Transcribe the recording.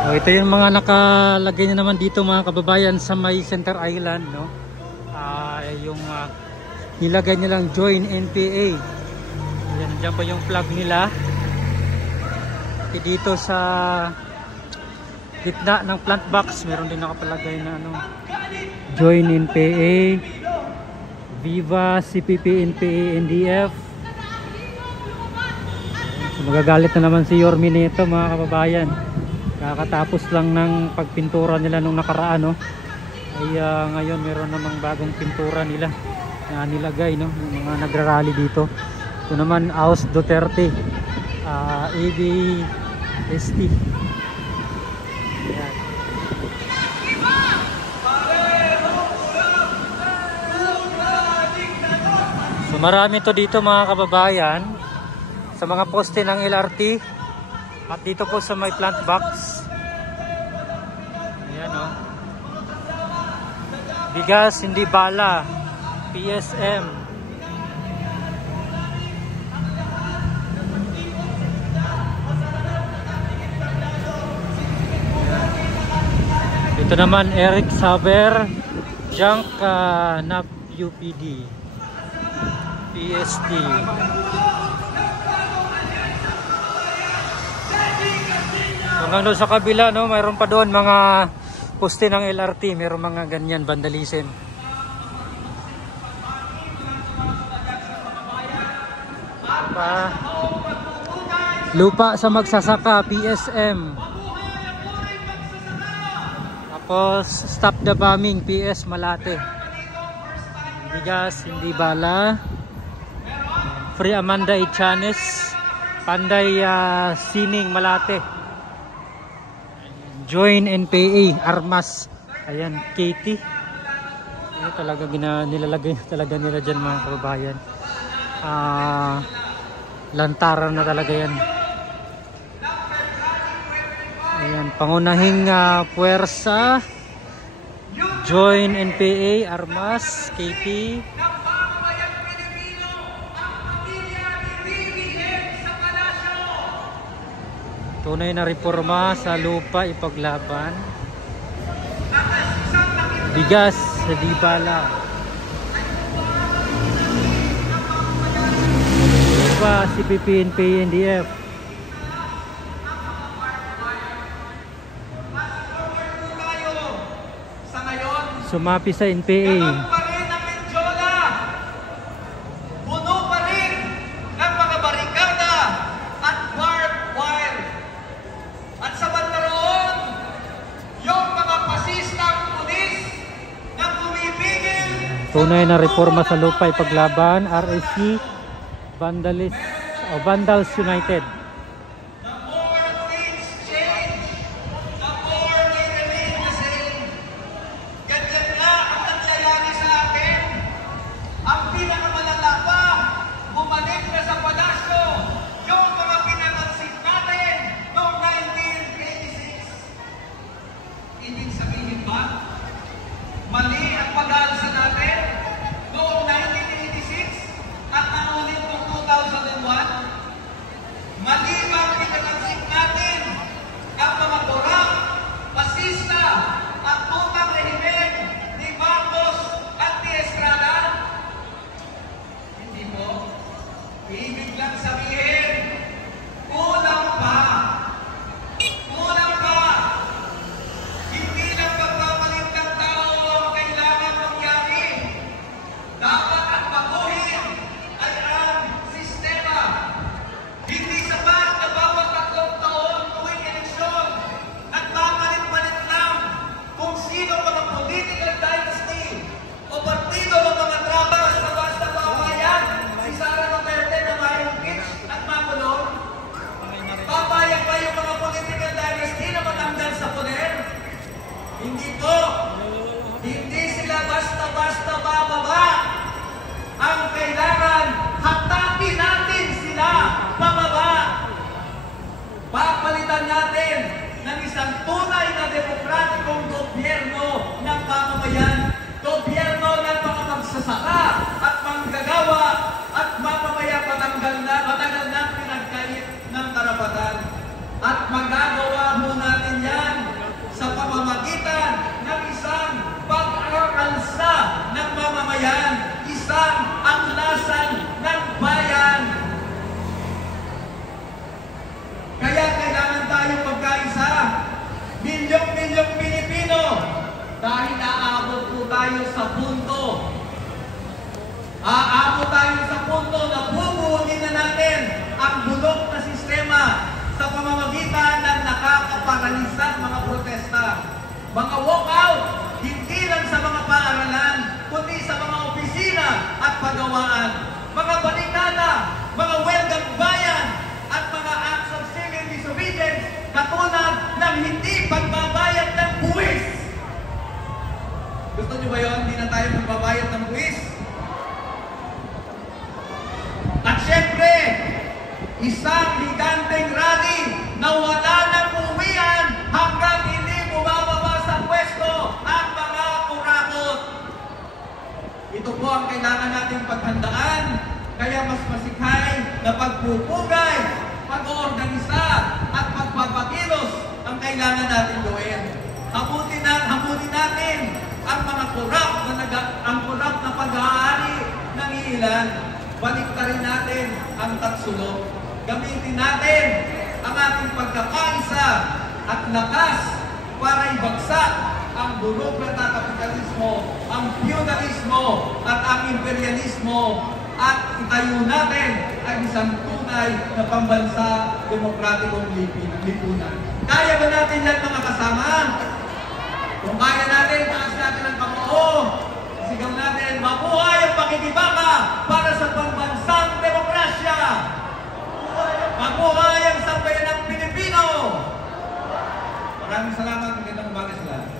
Oh, ito yung mga nakalagay na naman dito mga kababayan sa may Center Island, no? Yung nilagay nilang Join NPA. Yan, dyan pa yung flag nila. At dito sa gitna ng plant box, meron din nakapalagay na ano, Join NPA, Viva CPP NPA NDF. So, magagalit na naman si Yormi nito mga kababayan. Kakatapos lang ng pagpintura nila nung nakaraan, no? Ay ngayon meron namang bagong pintura nila na nilagay, no? Yung mga nagrarally dito. Ito naman Aos Duterte, ABST. Ayan. So marami to dito mga kababayan sa mga poste ng LRT. At dito po sa may plant box. Ayan, oh. Bigas, hindi bala. PSM. Ito naman Eric Saber, Junk NAP UPD, PST. Hanggang doon sa kabila, no, mayroon pa doon mga poste ng LRT, mayroon mga ganyan vandalism. Lupa sa magsasaka, PSM. Tapos stop the bombing, PS Malate. Bigas, hindi bala. Free Amanda Ichanes, Panday Sining Malate. Join NPA, Armas. Ayan, Katie. Ayan, talaga nilalagay na talaga nila dyan mga kababayan. Lantaran na talaga yan. Ayan, pangunahing puwersa. Join NPA, Armas, Katie. Tunay na reforma sa lupa ipaglaban. Bigas sa di bala. Viva CPP NPA NDF. Sumapi sa NPA. Tunay na reforma sa lupa ipaglaban. RSC Vandals United. Mali ang pag-aalsa natin noong 1986 at naulit noong 2001. tayo sa punto. Aabot tayo sa punto na bubuunin na natin ang bulok na sistema sa pamamagitan ng nakakaparalisang mga protesta. Mga walkout, hindi lang sa mga paaralan, kundi sa mga opisina at pagawaan. Mga barikada, mga welgang bayan, at mga acts of civil disobedience katulad ng hindi pagbabayad ng buwis. Gusto niyo ba yun? Hindi na tayo magbabayad ng buwis? At syempre, isang higanteng rally na wala nang uwian hanggang hindi bumababa sa pwesto ang mga kurakot. Ito po ang kailangan nating paghandaan. Kaya mas masikhay na pagpupugay, pag-oorganisa at pagpapakilos ang kailangan natin gawin. Hamutin natin ang mga kurap na pag-aari ng ilan. Baliktarin natin ang taksulok. Gamitin natin ang ating pagkakaisa at lakas para ibagsak ang burokrata kapitalismo, ang feudalismo at ang imperialismo, at itayo natin ang isang tunay na pambansa demokratikong lipunan. Kaya ba natin yan, mga kasama? Kung kaya natin, taas natin ang kamao. Sigaw natin, mabuhay ang pakikibaka para sa pambansang demokrasya! Mabuhay ang sambayan ng Pilipino! Maraming salamat. Magandang umaga sila.